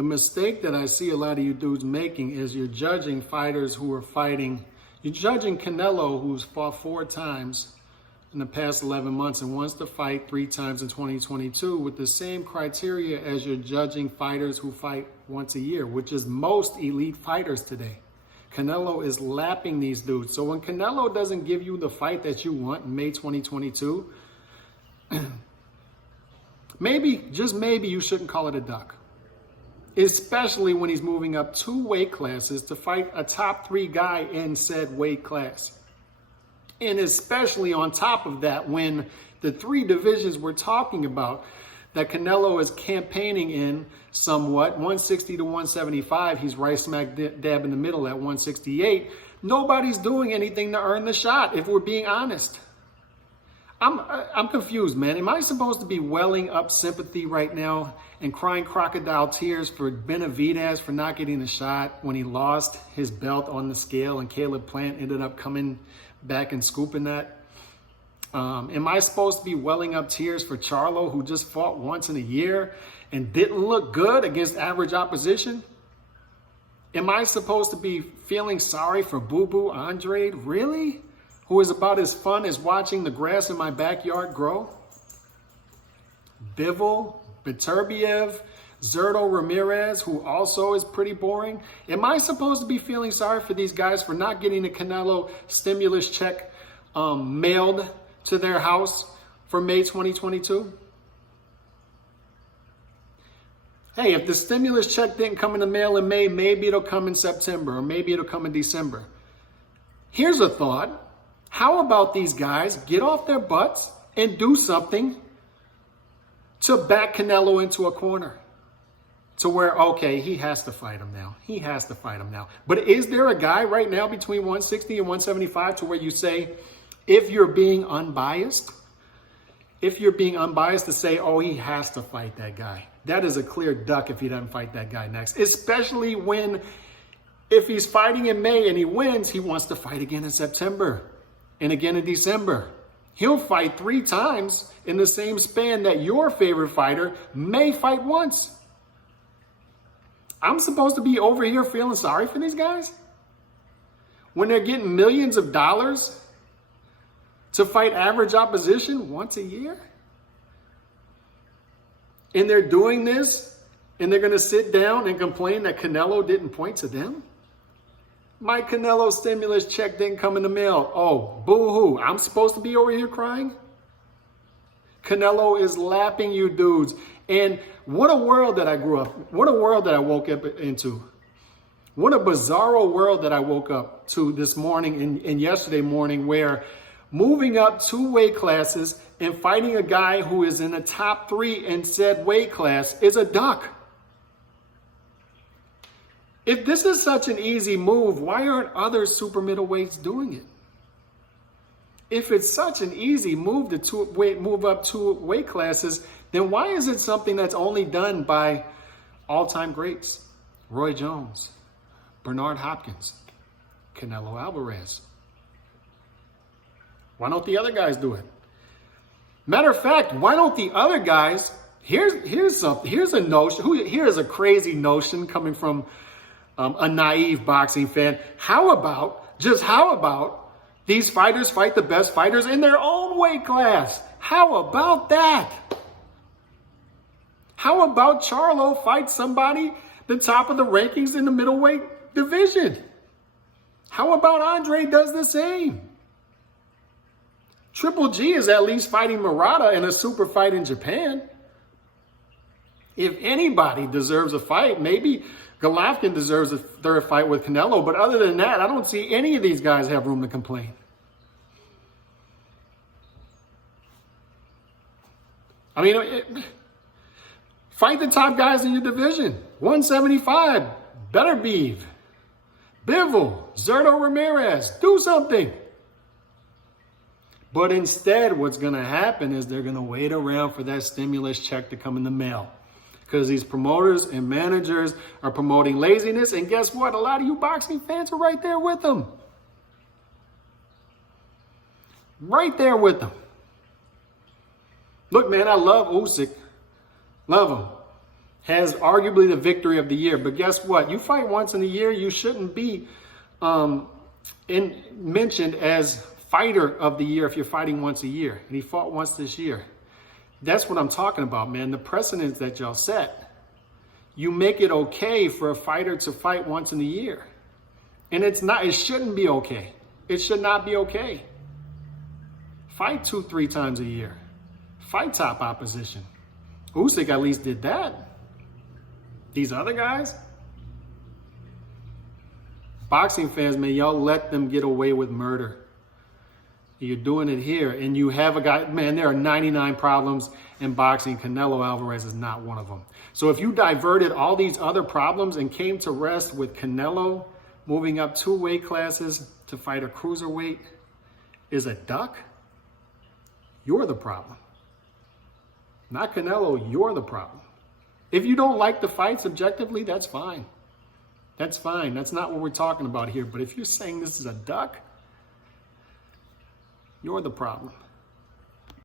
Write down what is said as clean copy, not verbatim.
The mistake that I see a lot of you dudes making is you're judging fighters who are fighting. You're judging Canelo, who's fought 4 times in the past 11 months and wants to fight 3 times in 2022 with the same criteria as you're judging fighters who fight once a year, which is most elite fighters today. Canelo is lapping these dudes. So when Canelo doesn't give you the fight that you want in May 2022, maybe, just maybe, you shouldn't call it a duck. Especially when he's moving up 2 weight classes to fight a top 3 guy in said weight class. And especially on top of that, when the 3 divisions we're talking about that Canelo is campaigning in somewhat, 160 to 175, he's right smack dab in the middle at 168. Nobody's doing anything to earn the shot, if we're being honest. I'm confused, man. Am I supposed to be welling up sympathy right now and crying crocodile tears for Benavidez for not getting the shot when he lost his belt on the scale and Caleb Plant ended up coming back and scooping that? Am I supposed to be welling up tears for Charlo, who just fought once in a year and didn't look good against average opposition? Am I supposed to be feeling sorry for Boo Boo Andrade? Really? Who is about as fun as watching the grass in my backyard grow? Bivol, Beterbiev, Zerto Ramirez, who also is pretty boring. Am I supposed to be feeling sorry for these guys for not getting the Canelo stimulus check mailed to their house for May 2022? Hey, if the stimulus check didn't come in the mail in May, maybe it'll come in September, or maybe it'll come in December. Here's a thought. How about these guys get off their butts and do something to back Canelo into a corner? To where, okay, he has to fight him now. He has to fight him now. But is there a guy right now between 160 and 175 to where you say, if you're being unbiased, to say, oh, he has to fight that guy? That is a clear duck if he doesn't fight that guy next. Especially when, if he's fighting in May and he wins, he wants to fight again in September and again in December. He'll fight 3 times in the same span that your favorite fighter may fight once. I'm supposed to be over here feeling sorry for these guys when they're getting millions of dollars to fight average opposition once a year? And they're doing this and they're going to sit down and complain that Canelo didn't point to them? My Canelo stimulus check didn't come in the mail. Oh, boo-hoo. I'm supposed to be over here crying? Canelo is lapping you dudes. And what a world that I grew up. What a world that I woke up into. What a bizarro world that I woke up to this morning and yesterday morning, where moving up 2 weight classes and fighting a guy who is in the top 3 in said weight class is a duck. If this is such an easy move, why aren't other super middleweights doing it? If it's such an easy move to move up 2 weight classes, then why is it something that's only done by all-time greats? Roy Jones, Bernard Hopkins, Canelo Alvarez. Why don't the other guys do it? Matter of fact, why don't the other guys, here's a notion, here's a crazy notion coming from a naive boxing fan. How about these fighters fight the best fighters in their own weight class? How about that? How about Charlo fight somebody the top of the rankings in the middleweight division? How about Andre does the same? Triple G is at least fighting Murata in a super fight in Japan. If anybody deserves a fight, maybe Golovkin deserves a 3rd fight with Canelo. But other than that, I don't see any of these guys have room to complain. I mean, fight the top guys in your division. 175, Beterbiev, Bivol, Zerto Ramirez. Do something. But instead, what's going to happen is they're going to wait around for that stimulus check to come in the mail. Because these promoters and managers are promoting laziness. And guess what? A lot of you boxing fans are right there with them. Right there with them. Look, man, I love Usyk. Love him. has arguably the victory of the year. But guess what? You fight once in a year, you shouldn't be mentioned as fighter of the year if you're fighting once a year. And he fought once this year. That's what I'm talking about, man. The precedents that y'all set. You make it okay for a fighter to fight once in a year. And it shouldn't be okay. It should not be okay. Fight 2-3 times a year. Fight top opposition. Usyk at least did that. These other guys? Boxing fans, man, y'all let them get away with murder. You're doing it here, and you have a guy, man, there are 99 problems in boxing. Canelo Alvarez is not one of them. So if you diverted all these other problems and came to rest with Canelo moving up 2 weight classes to fight a cruiserweight is a duck, you're the problem. Not Canelo, you're the problem. If you don't like the fights objectively, that's fine. That's fine. That's not what we're talking about here. But if you're saying this is a duck, you're the problem.